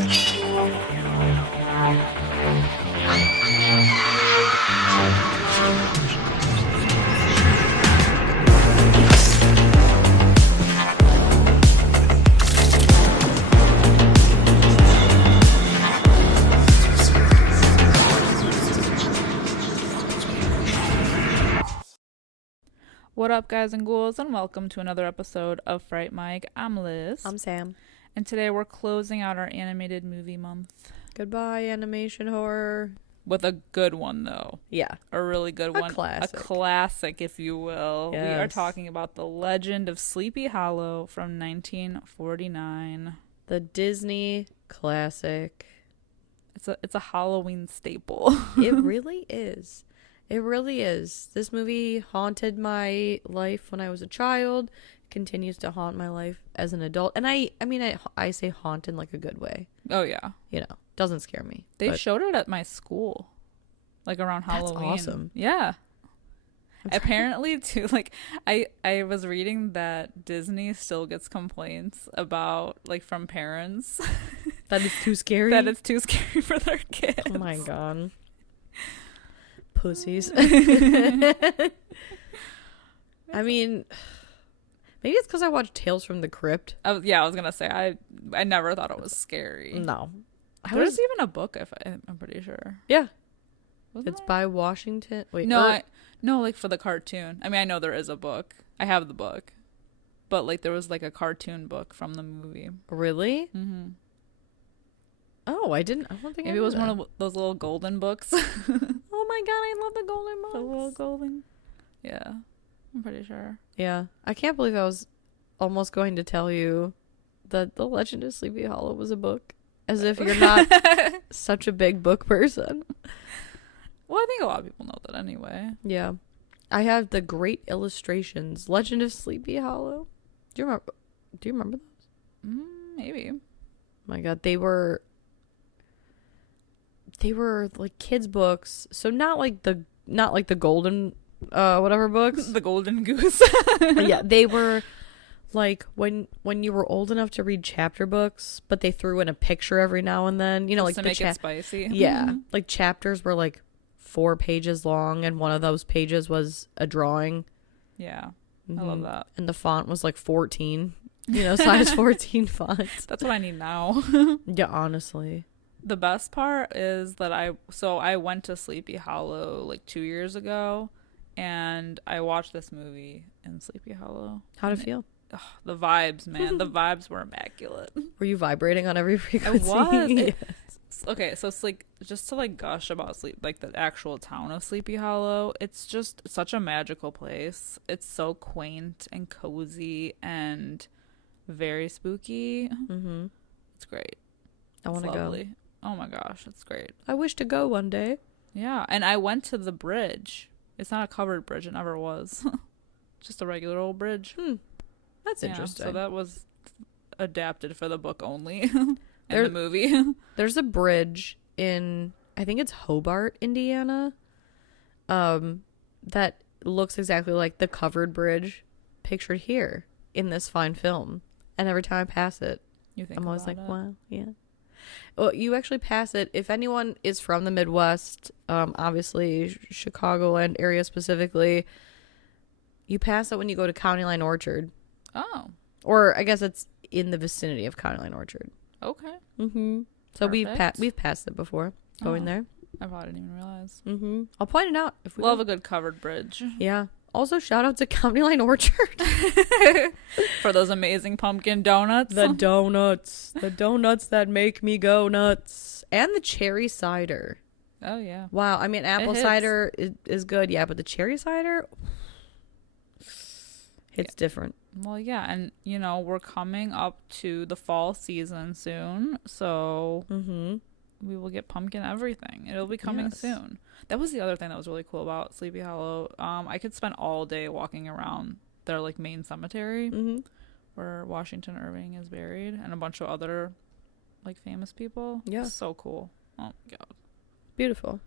What up, guys and ghouls, and welcome to another episode of Fright Mic. I'm Liz. I'm Sam. And today we're closing out our animated movie month. Goodbye, animation horror. With a good one, though. Yeah. A really good one. Classic. A classic, if you will. Yes. We are talking about The Legend of Sleepy Hollow from 1949. The Disney classic. It's a Halloween staple. It really is. It really is. This movie haunted my life when I was a child. Continues to haunt my life as an adult. And I say haunt in like a good way. Oh, yeah. You know, doesn't scare me. They showed it at my school. Like around Halloween. That's awesome. Yeah. Apparently, too, like, I was reading that Disney still gets complaints about, like, from parents. That it's too scary? That it's too scary for their kids. Oh, my God. Pussies. I mean, maybe it's because I watched Tales from the Crypt. I was gonna say I never thought it was scary. No, there's even a book. I'm pretty sure. Yeah, Wasn't it's there? by Washington. Wait, no, like for the cartoon. I mean, I know there is a book. I have the book, but like there was like a cartoon book from the movie. Really? Mm-hmm. Oh, I don't think Maybe it was one of those little golden books. Oh my God, I love the golden books. The little golden. Yeah, I'm pretty sure. Yeah, I can't believe I was almost going to tell you that The Legend of Sleepy Hollow was a book, as if you're not such a big book person. Well, I think a lot of people know that anyway. Yeah, I have the great illustrations. Legend of Sleepy Hollow. Do you remember those? Maybe. Oh my God, they were like kids books, so not like the golden whatever books. The Golden Goose. Yeah, they were like when you were old enough to read chapter books, but they threw in a picture every now and then, you know, just like to make it spicy. Yeah, like chapters were like 4 pages long, and one of those pages was a drawing. Yeah. I love that. And the font was like 14, you know, size 14 fonts. That's what I need now. Yeah, honestly. The best part is that I went to Sleepy Hollow like 2 years ago, and I watched this movie in Sleepy Hollow. How'd it feel? The vibes, man. The vibes were immaculate. Were you vibrating on every frequency? I was. Yes. Okay, so it's like, just to like gush about the actual town of Sleepy Hollow, it's just such a magical place. It's so quaint and cozy and very spooky. Mm-hmm. It's great. I want to go. Oh my gosh, it's great. I wish to go one day. Yeah, and I went to the bridge. It's not a covered bridge. It never was. Just a regular old bridge. That's interesting. So that was adapted for the book only and the movie. There's a bridge in, I think it's Hobart, Indiana, that looks exactly like the covered bridge pictured here in this fine film. And every time I pass it, I'm always like, wow, yeah. Well, you actually pass it. If anyone is from the Midwest, obviously Chicagoland area specifically, you pass it when you go to County Line Orchard. Oh. Or I guess it's in the vicinity of County Line Orchard. Okay. Mm-hmm. So Perfect. we've passed it before going there. I probably didn't even realize. Mm-hmm. I'll point it out if we love a good covered bridge. Yeah. Also, shout out to County Line Orchard for those amazing pumpkin donuts. The donuts that make me go nuts, and the cherry cider. Oh yeah. Wow. I mean, apple cider is good, yeah, but the cherry cider, it's different. Well, yeah, and you know we're coming up to the fall season soon, so we will get pumpkin everything. It'll be coming soon. That was the other thing that was really cool about Sleepy Hollow. I could spend all day walking around their like main cemetery where Washington Irving is buried and a bunch of other like famous people. Yeah. It's so cool. Oh my God. Beautiful.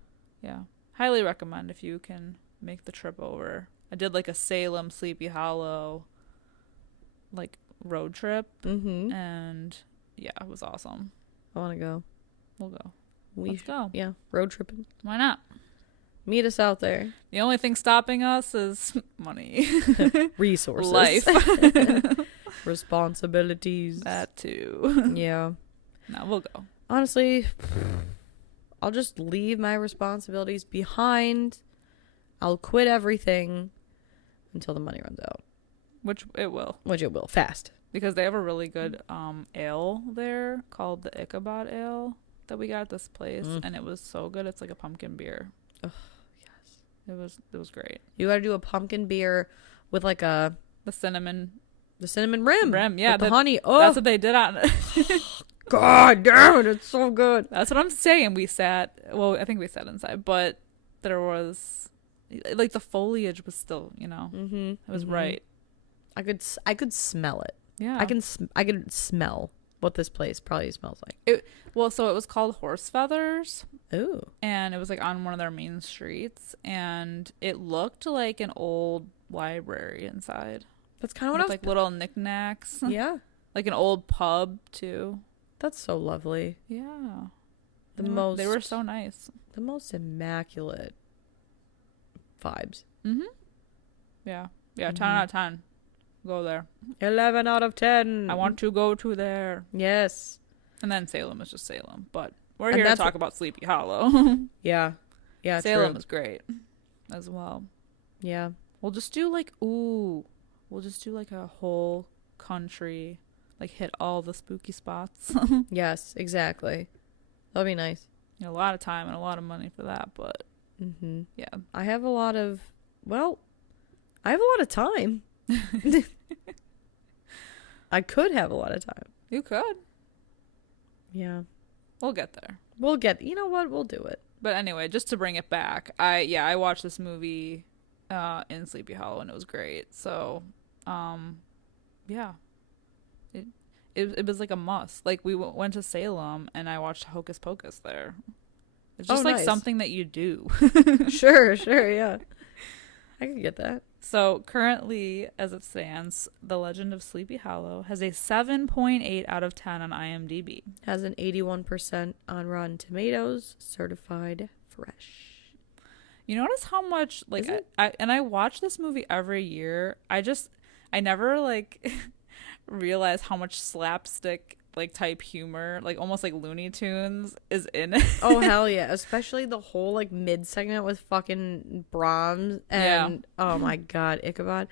Yeah. Highly recommend if you can make the trip over. I did like a Salem Sleepy Hollow like road trip and yeah, it was awesome. I want to go. We'll go. Let's go. Yeah, road tripping. Why not? Meet us out there. The only thing stopping us is money. Resources. Life. Responsibilities. That too. Yeah. No, we'll go. Honestly, I'll just leave my responsibilities behind. I'll quit everything until the money runs out. Which it will. Fast. Because they have a really good ale there called the Ichabod Ale that we got at this place. And it was so good. It's like a pumpkin beer. Oh, yes. It was great. You gotta do a pumpkin beer with like the cinnamon rim. Yeah. With the honey. Oh. That's what they did on it. God damn it, it's so good. That's what I'm saying. I think we sat inside, but there was like the foliage was still, it was right. I could smell it. Yeah. I could smell what this place probably smells like. So it was called Horse Feathers. Ooh. And it was like on one of their main streets, and it looked like an old library inside. That's kind of what I was like little knickknacks. Yeah. Like an old pub too. That's so lovely. Yeah. They were so nice. The most immaculate vibes. Yeah. Yeah, 10 out of 10. Go there. 11 out of 10. I want to go to there. Yes. And then Salem is just Salem, but we're here to talk about Sleepy Hollow. Yeah. Yeah, Salem is great as well. Yeah. We'll just do like a whole country, like hit all the spooky spots. Yes, exactly. That'll be nice. A lot of time and a lot of money for that, but yeah. I have a lot of time. I could have a lot of time. You could. Yeah. We'll get there. You know what? We'll do it. But anyway, just to bring it back, I watched this movie in Sleepy Hollow and it was great. So, yeah. It was like a must. Like we went to Salem and I watched Hocus Pocus there. It's just like nice. Something that you do. Sure, yeah. I can get that. So currently, as it stands, The Legend of Sleepy Hollow has a 7.8 out of 10 on IMDb. Has an 81% on Rotten Tomatoes, certified fresh. You notice how much, like, I watch this movie every year. I never, like, realize how much slapstick, like, type humor, like, almost like Looney Tunes is in it. Oh, hell yeah. Especially the whole, like, mid-segment with fucking Brahms and, oh, my God, Ichabod.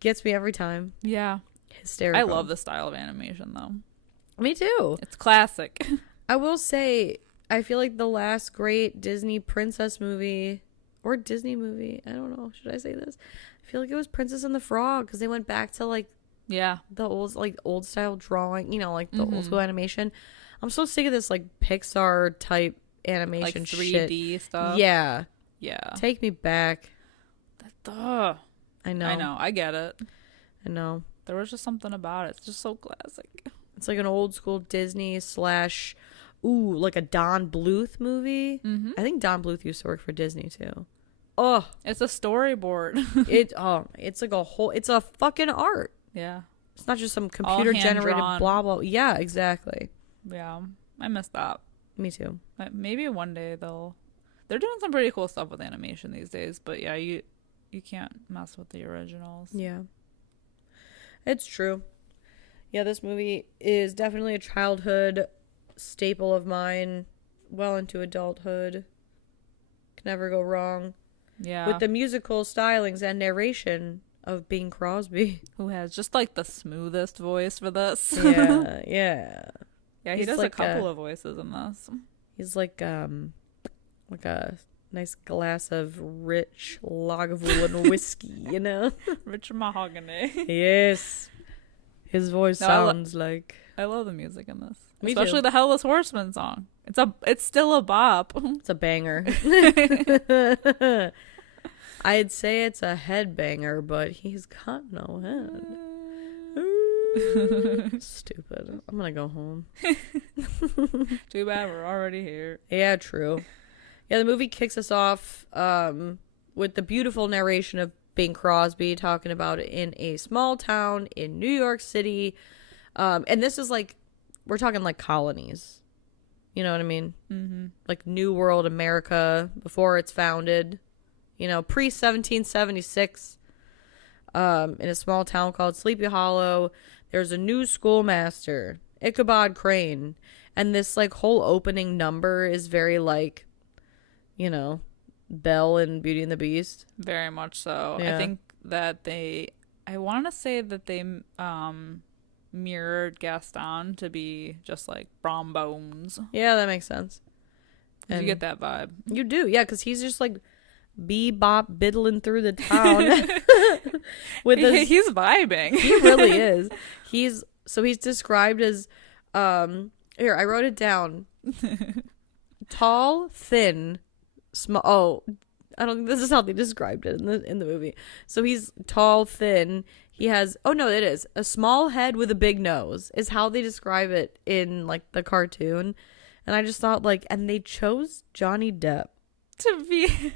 Gets me every time. Yeah. Hysterical. I love the style of animation, though. Me too. It's classic. I will say, I feel like the last great Disney princess movie, or Disney movie, I don't know, should I say this? I feel like it was Princess and the Frog, because they went back to, like, yeah, the old style drawing, like the old school animation. I'm so sick of this like Pixar type animation, like 3D shit. stuff. Yeah. Take me back. I know. I get it. I know. There was just something about it. It's just so classic. It's like an old school Disney / like a Don Bluth movie. I think Don Bluth used to work for Disney too. Oh, it's a storyboard. It's like it's a fucking art. Yeah. It's not just some computer generated blah blah. Yeah, exactly. Yeah. I miss that. Me too. Maybe one day they're doing some pretty cool stuff with animation these days, but yeah, you can't mess with the originals. Yeah. It's true. Yeah, this movie is definitely a childhood staple of mine, well into adulthood. Can never go wrong. Yeah. With the musical stylings and narration of Bing Crosby, who has just like the smoothest voice for this. Yeah. He does like a couple of voices in this. He's like a nice glass of rich Lagavulin whiskey, Rich mahogany. Yes. His voice sounds like. I love the music in this. Me especially too. The Headless Horseman song. It's still a bop. It's a banger. I'd say it's a headbanger, but he's got no head. Stupid. I'm gonna go home. Too bad we're already here. Yeah, true. Yeah, the movie kicks us off with the beautiful narration of Bing Crosby talking about it in a small town in New York City. And this is like, we're talking like colonies. You know what I mean? Mm-hmm. Like New World America before it's founded. You know, pre-1776. In a small town called Sleepy Hollow, there's a new schoolmaster, Ichabod Crane. And this, like, whole opening number is very, like, you know, Belle and Beauty and the Beast. Very much so. Yeah. I think that I want to say that they mirrored Gaston to be just like Brom Bones. Yeah, that makes sense. And you get that vibe. You do, yeah, because he's just like bebop biddling through the town. He's vibing. He really is. He's described as here, I wrote it down. Tall, thin, small. Oh, I don't think this is how they described it in the movie. So he's tall, thin. He has, oh no, it is a small head with a big nose is how they describe it in like the cartoon. And I just thought like, and they chose Johnny Depp to be.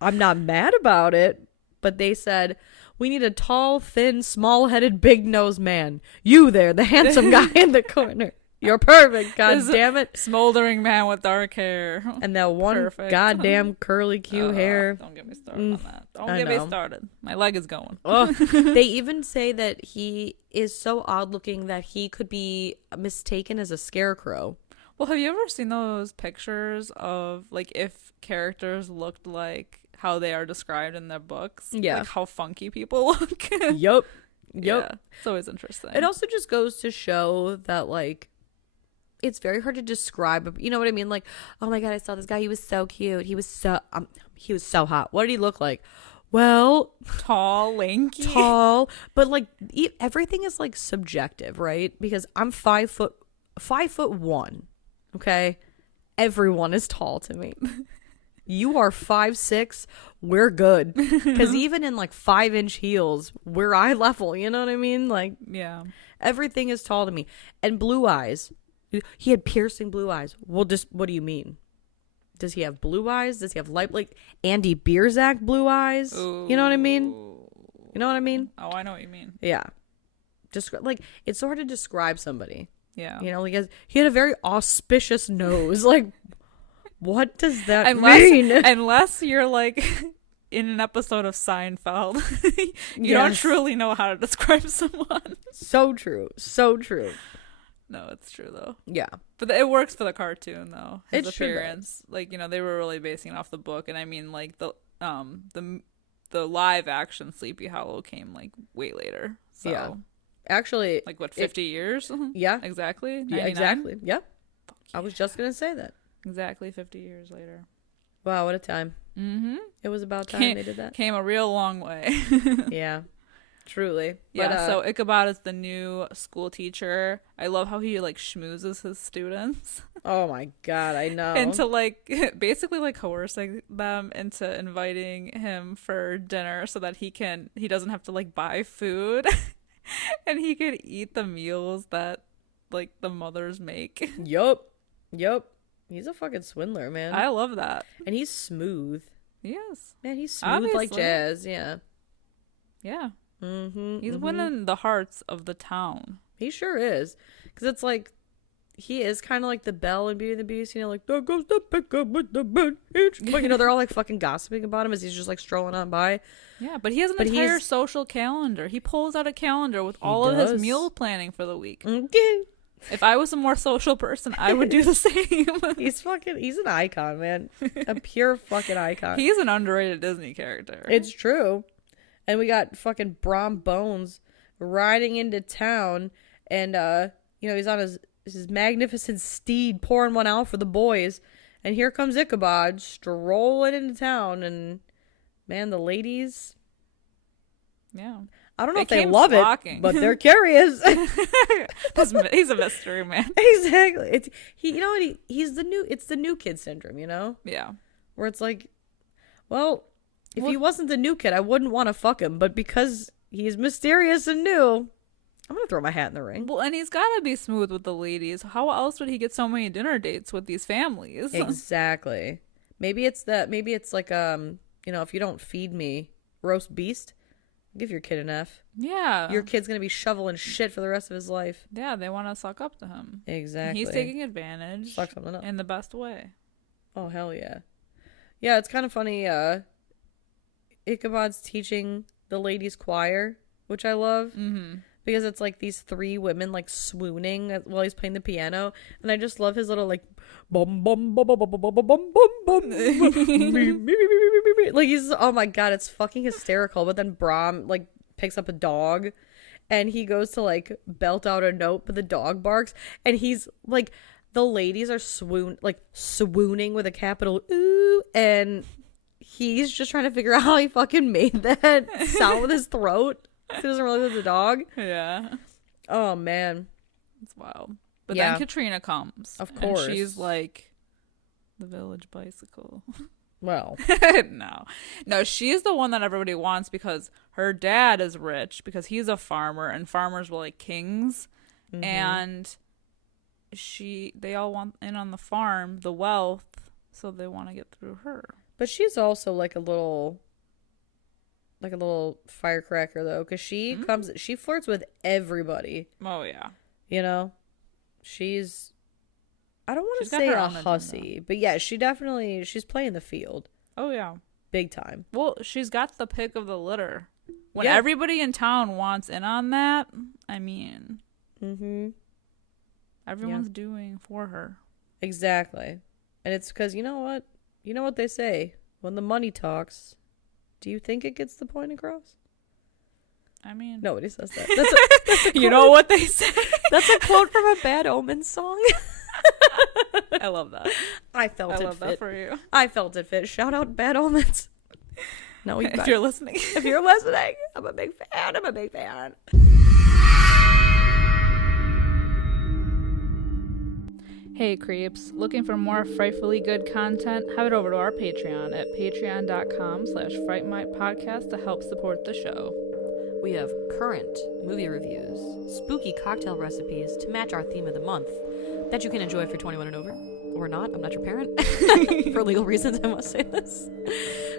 I'm not mad about it, but they said, we need a tall, thin, small-headed, big-nosed man. You there, the handsome guy in the corner. You're perfect, god damn it. Smoldering man with dark hair. And that one goddamn curly Q hair. Don't get me started on that. Don't get me started. My leg is going. They even say that he is so odd-looking that he could be mistaken as a scarecrow. Well, have you ever seen those pictures of, like, if characters looked like how they are described in their books? Yeah. Like, how funky people look? Yup. Yeah, it's always interesting. It also just goes to show that, like, it's very hard to describe. You know what I mean? Like, oh my god, I saw this guy. He was so cute. He was so hot. What did he look like? Well, tall, lanky. Tall. But, like, everything is, like, subjective, right? Because I'm 5'1". Okay, everyone is tall to me. You are 5'6". We're good, because even in like 5-inch heels, we're eye level. You know what I mean? Like, yeah, everything is tall to me. And blue eyes. He had piercing blue eyes. Well, just what do you mean? Does he have blue eyes? Does he have like Andy Bierzak blue eyes? Ooh. You know what I mean? You know what I mean? Oh, I know what you mean. Yeah, just like it's so hard to describe somebody. Yeah. You know, he had a very auspicious nose. Like, what does that mean? Unless you're, like, in an episode of Seinfeld, you don't truly know how to describe someone. So true. So true. No, it's true, though. Yeah. But it works for the cartoon, though. His appearance. Sure, like, you know, they were really basing it off the book. And I mean, like, the live action Sleepy Hollow came, like, way later. So. Yeah. Actually, like what, 50 years? Yeah, exactly. 99? Yeah, exactly. Yeah, I was just gonna say that. Exactly 50 years later. Wow, what a time. Mm-hmm. It was about time they did that. Came a real long way. Yeah, truly. Yeah. But, so Ichabod is the new school teacher. I love how he like schmoozes his students. Oh my god, I know. Into like basically like coercing them into inviting him for dinner so that he doesn't have to like buy food. And he could eat the meals that, like, the mothers make. Yup. He's a fucking swindler, man. I love that. And he's smooth. Yes. Man, he's smooth. Obviously. Like jazz, yeah. Yeah. Mm-hmm. He's winning the hearts of the town. He sure is. Because it's like, he is kind of like the Belle in Beauty and the Beast, you know, like, there goes the pickup with the bed. But, you know, they're all, like, fucking gossiping about him as he's just, like, strolling on by. Yeah, but he has an entire social calendar. He pulls out a calendar with all of his meal planning for the week. Okay. If I was a more social person, I would do the same. He's an icon, man. A pure fucking icon. He's an underrated Disney character. It's true. And we got fucking Brom Bones riding into town, and, you know, he's on his magnificent steed pouring one out for the boys, and here comes Ichabod strolling into town, and man, the ladies, yeah, I don't know if they love it, but they're curious. He's a mystery man. Exactly. It's you know what, it's the new kid syndrome, you know? Yeah, where it's like, well, if he wasn't the new kid, I wouldn't want to fuck him, but because he's mysterious and new, I'm going to throw my hat in the ring. Well, and he's got to be smooth with the ladies. How else would he get so many dinner dates with these families? Exactly. Maybe it's like, you know, if you don't feed me roast beast, Give your kid an F. Yeah. Your kid's going to be shoveling shit for the rest of his life. Yeah, they want to suck up to him. Exactly. He's taking advantage. Suck something up. In the best way. Oh, hell yeah. Yeah, it's kind of funny. Ichabod's teaching the ladies' choir, which I love. Mm-hmm. Because it's like these 3 women like swooning while he's playing the piano. And I just love his little like bum bum bum bum bum bum bum bum bum. Like he's, oh my god, it's fucking hysterical. But then Brahm like picks up a dog and he goes to like belt out a note, but the dog barks and he's like, the ladies are swooning with a capital ooh, and he's just trying to figure out how he fucking made that sound with his throat. He doesn't realize it's a dog. Yeah. Oh man, it's wild. But then Katrina comes, of course, and she's like the village bicycle. Well, no, she's the one that everybody wants because her dad is rich because he's a farmer and farmers were like kings, and they all want in on the farm, the wealth, so they want to get through her. But she's also like a little firecracker though, because she flirts with everybody. Oh yeah, you know, I don't want to say a hussy, but yeah, she's playing the field. Oh yeah, big time. Well, she's got the pick of the litter. When everybody in town wants in on that, I mean, everyone's doing for her. Exactly, and it's because you know what they say, when the money talks. Do you think it gets the point across? I mean, nobody says that. That's you know what they say? That's a quote from a Bad Omens song. I love that. I love fit. That for you. I felt it fit. Shout out Bad Omens. No, if you're listening. If you're listening, I'm a big fan. Hey creeps, looking for more frightfully good content? Head over to our Patreon at patreon.com/Fright Mic podcast to help support the show. We have current movie reviews, spooky cocktail recipes to match our theme of the month that you can enjoy if you're 21 and over. Or not, I'm not your parent. For legal reasons, I must say this.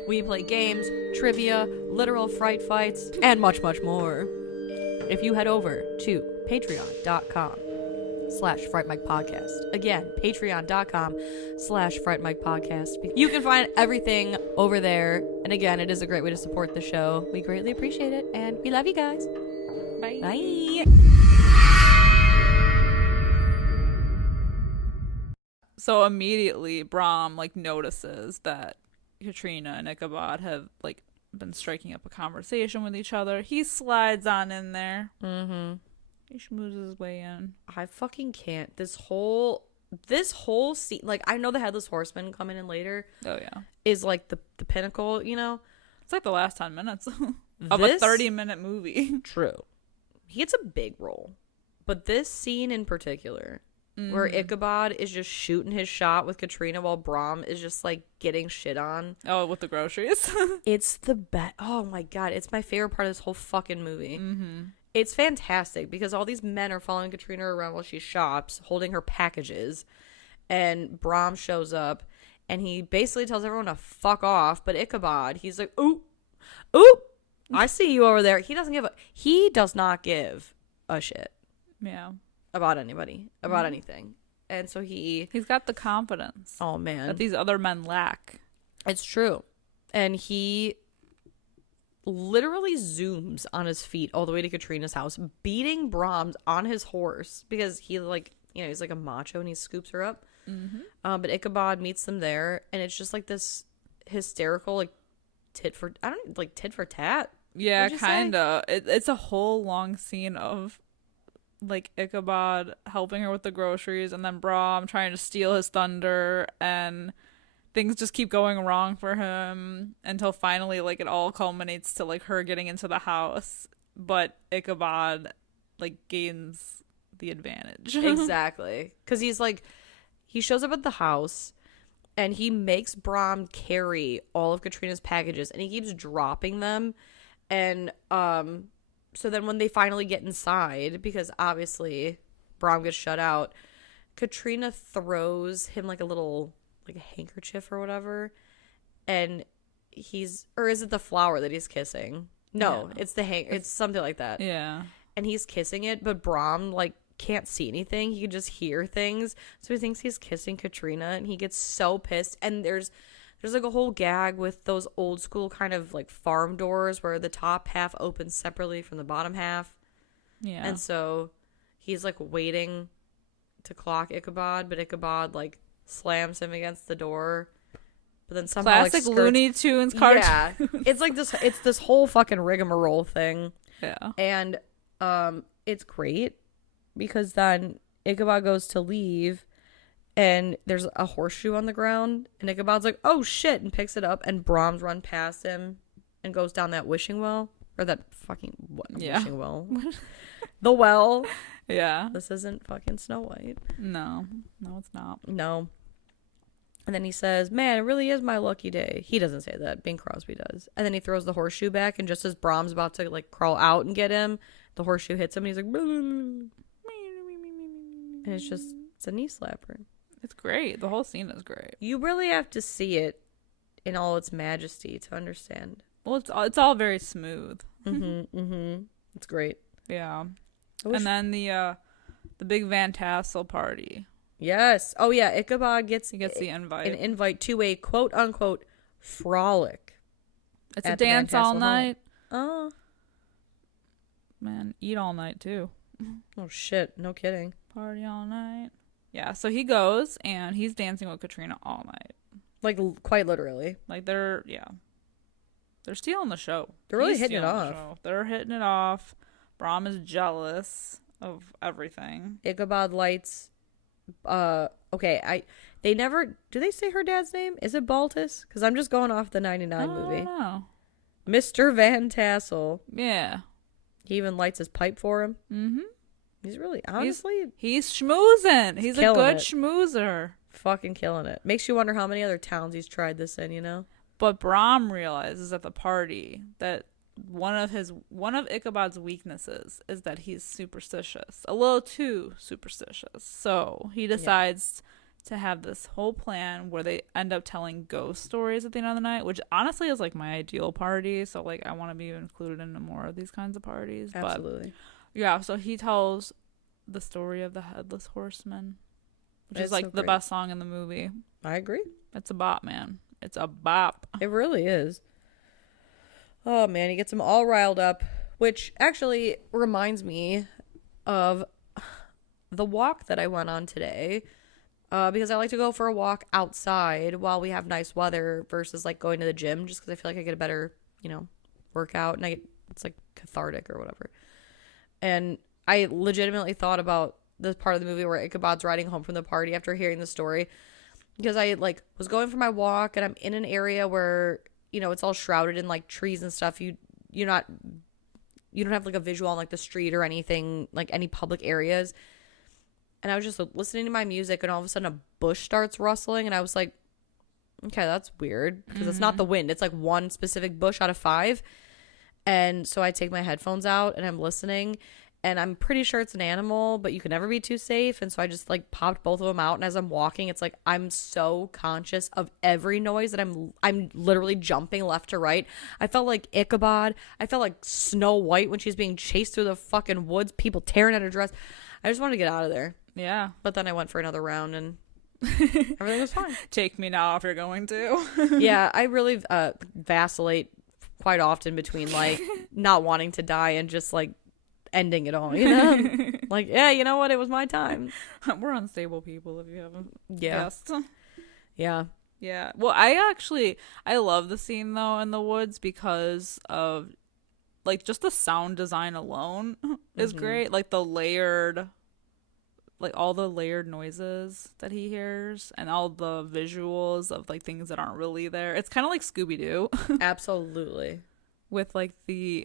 We play games, trivia, literal fright fights, and much, much more. If you head over to patreon.com/Fright Mic podcast. Again, patreon.com/Fright Mic podcast. You can find everything over there. And again, it is a great way to support the show. We greatly appreciate it. And we love you guys. Bye. Bye. So immediately, Brahm notices that Katrina and Ichabod have been striking up a conversation with each other. He slides on in there. Mm-hmm. He schmoozes his way in. I fucking can't. This whole scene, I know the headless horsemen coming in later. Oh yeah, is the pinnacle. You know, it's the last 10 minutes of a 30-minute movie. True, he gets a big role, but this scene in particular. Where Ichabod is just shooting his shot with Katrina while Brahm is just getting shit on. Oh, with the groceries. It's the best. Oh my god, it's my favorite part of this whole fucking movie. Mm-hmm. It's fantastic because all these men are following Katrina around while she shops, holding her packages, and Brahm shows up and he basically tells everyone to fuck off. But Ichabod, he's like, "Ooh, I see you over there." He does not give a shit. Yeah. About anybody, about anything. And so he's got the confidence. Oh man, that these other men lack. It's true. And he literally zooms on his feet all the way to Katrina's house, beating Brahms on his horse because he he's like a macho and he scoops her up. But Ichabod meets them there, and it's just this hysterical tit for tat. Yeah, kinda. It's a whole long scene of Ichabod helping her with the groceries, and then Brahm trying to steal his thunder, and things just keep going wrong for him until finally it all culminates to her getting into the house, but Ichabod gains the advantage. Exactly, because he shows up at the house and he makes Brahm carry all of Katrina's packages, and he keeps dropping them, and so then when they finally get inside, because obviously Brahm gets shut out, Katrina throws him a little, a handkerchief or whatever. And or is it the flower that he's kissing? No, it's the it's something like that. Yeah. And he's kissing it, but Brom, like, can't see anything. He can just hear things. So he thinks he's kissing Katrina, and he gets so pissed. And there's like a whole gag with those old school kind of like farm doors where the top half opens separately from the bottom half. Yeah. And so he's like waiting to clock Ichabod, but Ichabod like slams him against the door. But then somehow classic like, Looney Tunes cartoon. Yeah. It's like this. It's this whole fucking rigmarole thing. Yeah. And it's great because then Ichabod goes to leave and there's a horseshoe on the ground and Ichabod's like, oh shit, and picks it up, and Brahms run past him and goes down that wishing well, or that fucking wishing well. The well. Yeah. This isn't fucking Snow White. No, it's not. No. And then he says, man, it really is my lucky day. He doesn't say that. Bing Crosby does. And then he throws the horseshoe back, and just as Brahms about to like crawl out and get him, the horseshoe hits him, and he's like, and it's a knee slapper. It's great. The whole scene is great. You really have to see it in all its majesty to understand. Well, it's all very smooth. It's great. Yeah. And then the big Van Tassel party. Yes. Oh yeah, Ichabod gets the invite. An invite to a quote unquote frolic. It's a dance all night. Oh. Man, eat all night too. Oh shit, no kidding. Party all night. Yeah, so he goes and he's dancing with Katrina all night. Like quite literally. Like they're stealing the show. They're really hitting it off. They're hitting it off. Brahm is jealous of everything. Ichabod lights okay, they never do they say her dad's name? Is it Baltus? Because I'm just going off the 99 movie. No. Mr. Van Tassel. Yeah. He even lights his pipe for him. Mm-hmm. He's really, honestly... He's schmoozing. He's a good schmoozer. Fucking killing it. Makes you wonder how many other towns he's tried this in, you know? But Brahm realizes at the party that one of Ichabod's weaknesses is that he's superstitious. A little too superstitious. So he decides to have this whole plan where they end up telling ghost stories at the end of the night, which honestly is like my ideal party. So like I want to be included in more of these kinds of parties. Absolutely. But yeah, so he tells the story of the headless horseman, which is like so the best song in the movie. I agree. It's a bop, man. It's a bop. It really is. Oh man, he gets him all riled up, which actually reminds me of the walk that I went on today. Because I like to go for a walk outside while we have nice weather versus like going to the gym, just because I feel like I get a better, workout, and it's like cathartic or whatever. And I legitimately thought about the part of the movie where Ichabod's riding home from the party after hearing the story, because I like was going for my walk and I'm in an area where it's all shrouded in like trees and stuff. You don't have like a visual on like the street or anything, like any public areas. And I was just listening to my music, and all of a sudden a bush starts rustling, and I was like, okay, that's weird, because it's not the wind. It's like one specific bush out of 5. And so I take my headphones out and I'm listening, and I'm pretty sure it's an animal, but you can never be too safe. And so I just like popped both of them out, and as I'm walking, it's like I'm so conscious of every noise that I'm literally jumping left to right. I felt like Ichabod. I felt like Snow White when she's being chased through the fucking woods, people tearing at her dress. I just wanted to get out of there. Yeah. But then I went for another round and everything was fine. Take me now if you're going to. Yeah, I really vacillate quite often between like not wanting to die and just like ending it all, Like, yeah, you know what? It was my time. We're unstable people, if you haven't guessed. Yeah. Yeah. Well, I love the scene though in the woods because of like just the sound design alone is great. Like all the layered noises that he hears and all the visuals of like things that aren't really there. It's kind of like Scooby-Doo. Absolutely. With like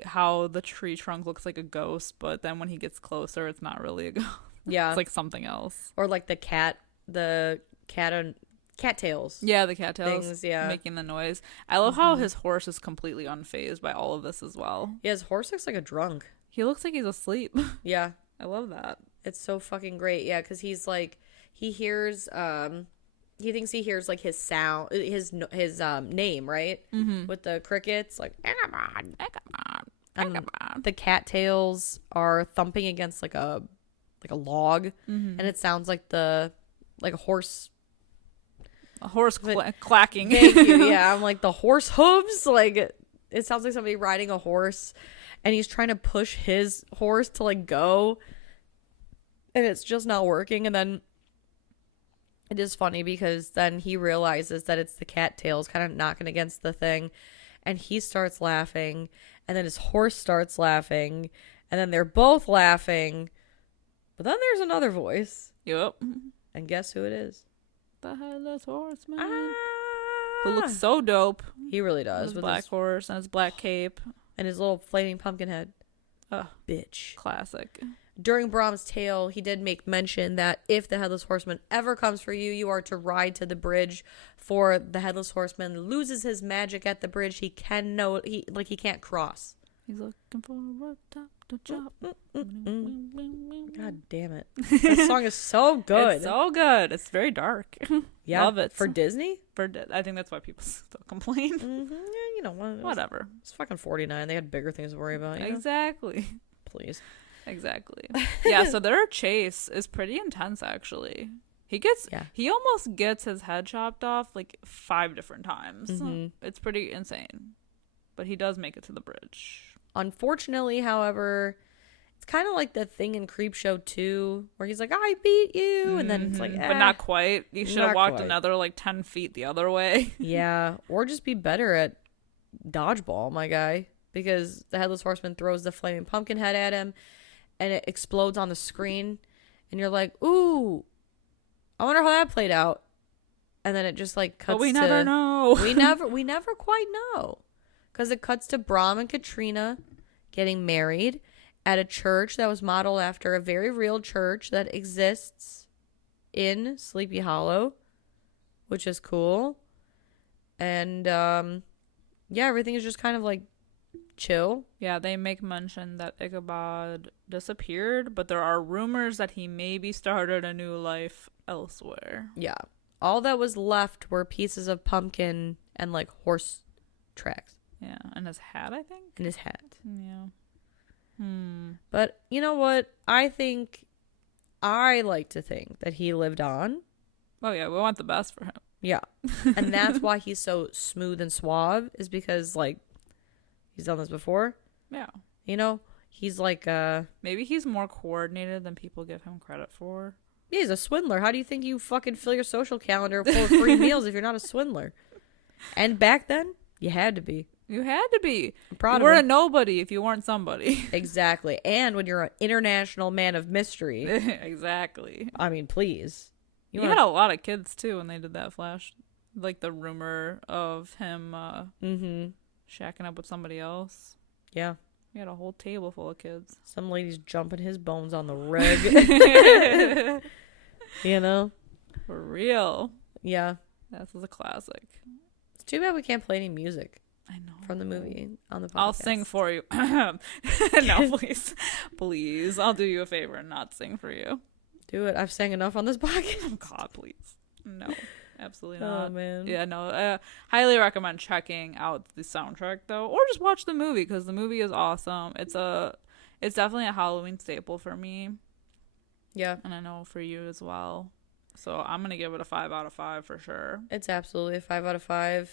how the tree trunk looks like a ghost, but then when he gets closer, it's not really a ghost. Yeah. It's like something else. Or like the cattails. Yeah, the cattails things, yeah. Making the noise. I love how his horse is completely unfazed by all of this as well. Yeah, his horse looks like a drunk. He looks like he's asleep. Yeah. I love that. It's so fucking great. Yeah, because he's like, he hears, he thinks he hears like his sound, his name, right? Mm-hmm. With the crickets, like, Ichabod. And the cattails are thumping against like a log, and it sounds like a horse. A horse clacking. Thank you. Yeah, I'm like the horse hooves. Like it sounds like somebody riding a horse, and he's trying to push his horse to like go, and it's just not working. And then it is funny because then he realizes that it's the cattails kind of knocking against the thing, and he starts laughing, and then his horse starts laughing, and then they're both laughing, but then there's another voice. Yep. And guess who it is? The headless horseman. Who looks so dope. He really does. With black horse and his black cape. And his little flaming pumpkin head. Bitch. Classic. During Brahms' tale, he did make mention that if the headless horseman ever comes for you, you are to ride to the bridge. For the headless horseman loses his magic at the bridge. He can't cross. He's looking for a rooftop to jump. God damn it. That song is so good. It's so good. It's very dark. Yeah. Love it. For Disney? I think that's why people still complain. Mm-hmm. Yeah, you know what? Whatever. It's fucking 49. They had bigger things to worry about. You know? Exactly. Please. Exactly. Yeah, so their chase is pretty intense, actually. He almost gets his head chopped off like 5 different times. Mm-hmm. It's pretty insane. But he does make it to the bridge. Unfortunately, however, it's kind of like the thing in Creepshow 2 where he's like, I beat you. And then it's like, But not quite. You should have walked another like 10 feet the other way. Yeah. Or just be better at dodgeball, my guy. Because the headless horseman throws the flaming pumpkin head at him and it explodes on the screen. And you're like, ooh, I wonder how that played out. And then it just like cuts to... But we never know. We never quite know. Because it cuts to Brahm and Katrina getting married at a church that was modeled after a very real church that exists in Sleepy Hollow, which is cool. And, everything is just kind of like chill. Yeah, they make mention that Ichabod disappeared, but there are rumors that he maybe started a new life elsewhere. Yeah. All that was left were pieces of pumpkin and like horse tracks. Yeah, and his hat, I think? And his hat. Yeah. But you know what? I like to think that he lived on. Oh, yeah, we want the best for him. Yeah. And that's why he's so smooth and suave, is because, like, he's done this before. Yeah. You know? He's like, maybe he's more coordinated than people give him credit for. Yeah, he's a swindler. How do you think you fucking fill your social calendar full of free meals if you're not a swindler? And back then, you had to be. You had to be. I'm proud you were a nobody if you weren't somebody. Exactly. And when you're an international man of mystery. Exactly. I mean, please. You had a lot of kids, too, when they did that flash. Like the rumor of him shacking up with somebody else. Yeah. He had a whole table full of kids. Some ladies jumping his bones on the reg. You know? For real. Yeah. This is a classic. It's too bad we can't play any music. I know. From the movie on the podcast. I'll sing for you. No, please. Please. I'll do you a favor and not sing for you. Do it. I've sang enough on this podcast. Oh, God, please. No, absolutely not. Oh, man. Yeah, no. Highly recommend checking out the soundtrack, though. Or just watch the movie, because the movie is awesome. It's definitely a Halloween staple for me. Yeah. And I know for you as well. So I'm going to give it a 5 out of 5 for sure. It's absolutely a 5 out of 5.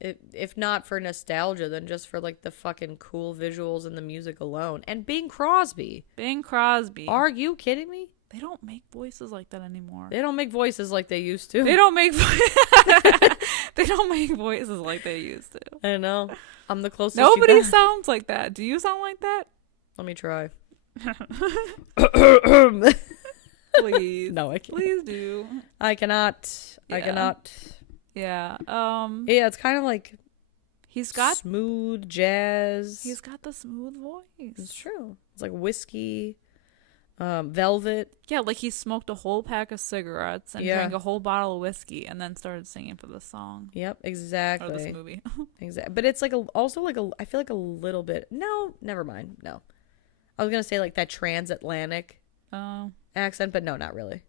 If not for nostalgia, then just for like the fucking cool visuals and the music alone. And Bing Crosby. Bing Crosby. Are you kidding me? They don't make voices like that anymore. They don't make voices like they used to. They don't make They don't make voices like they used to. I know. I'm the closest. Nobody sounds like that. Do you sound like that? Let me try. Please. No, I can't. Please do. I cannot. Yeah. I cannot. Yeah. Yeah, it's kind of like he's got smooth jazz. He's got the smooth voice. It's true. It's like whiskey, velvet. Yeah, like he smoked a whole pack of cigarettes and drank a whole bottle of whiskey and then started singing for the song. Yep, exactly. Or this movie. Exactly. But it's like also like I feel like a little bit. No, never mind. No. I was going to say like that transatlantic accent, but no, not really.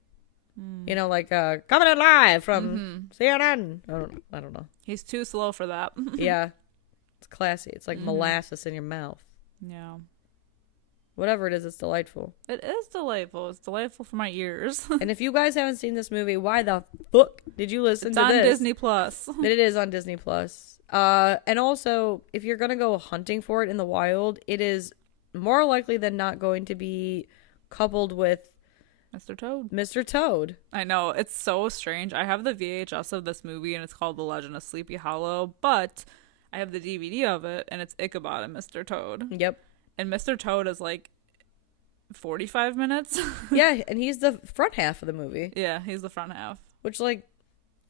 You know, like coming in live from CNN. I don't know. He's too slow for that. Yeah. It's classy. It's like molasses in your mouth. Yeah. Whatever it is, it's delightful. It is delightful. It's delightful for my ears. And if you guys haven't seen this movie, why the fuck did you listen to this? It's on Disney Plus. But it is on Disney Plus. And also, if you're going to go hunting for it in the wild, it is more likely than not going to be coupled with Mr. Toad. Mr. Toad. I know. It's so strange. I have the VHS of this movie, and it's called The Legend of Sleepy Hollow, but I have the DVD of it, and it's Ichabod and Mr. Toad. Yep. And Mr. Toad is like 45 minutes. Yeah, and he's the front half of the movie. Yeah, he's the front half. Which, like,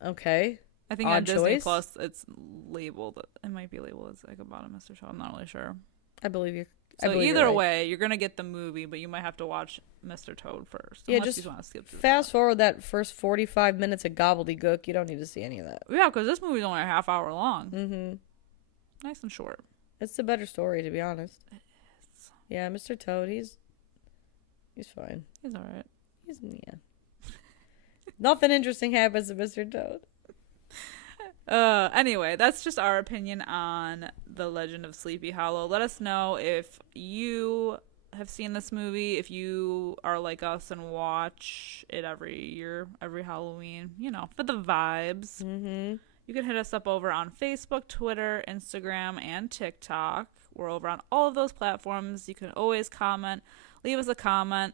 okay. I think on Disney Plus, it's labeled. It might be labeled as Ichabod and Mr. Toad. I'm not really sure. I believe you. So either way, you're gonna get the movie, but you might have to watch Mr. Toad first. Yeah, just you want to skip through fast forward that first 45 minutes of gobbledygook. You don't need to see any of that. Yeah, because this movie's only a half hour long. Mm-hmm. Nice and short. It's the better story, to be honest. It is. Yeah, Mr. Toad, he's fine. He's all right. Yeah. Nothing interesting happens to Mr. Toad. Anyway, that's just our opinion on The Legend of Sleepy Hollow. Let us know if you have seen this movie, if you are like us and watch it every year, every Halloween, for the vibes. Mm-hmm. You can hit us up over on Facebook, Twitter, Instagram, and TikTok. We're over on all of those platforms. You can always comment, leave us a comment.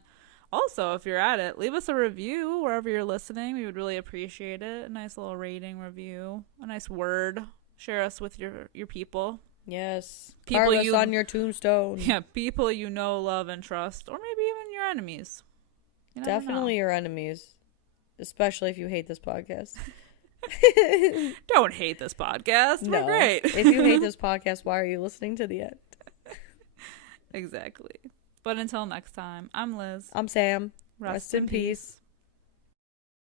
Also, if you're at it, leave us a review wherever you're listening. We would really appreciate it. A nice little rating review, a nice word. Share us with your people. Yes. People Carve us on your tombstone. Yeah, people you know, love, and trust. Or maybe even your enemies. Definitely your enemies. Especially if you hate this podcast. Don't hate this podcast. No. We're great. If you hate this podcast, why are you listening to the end? Exactly. But until next time, I'm Liz. I'm Sam. Rest in peace.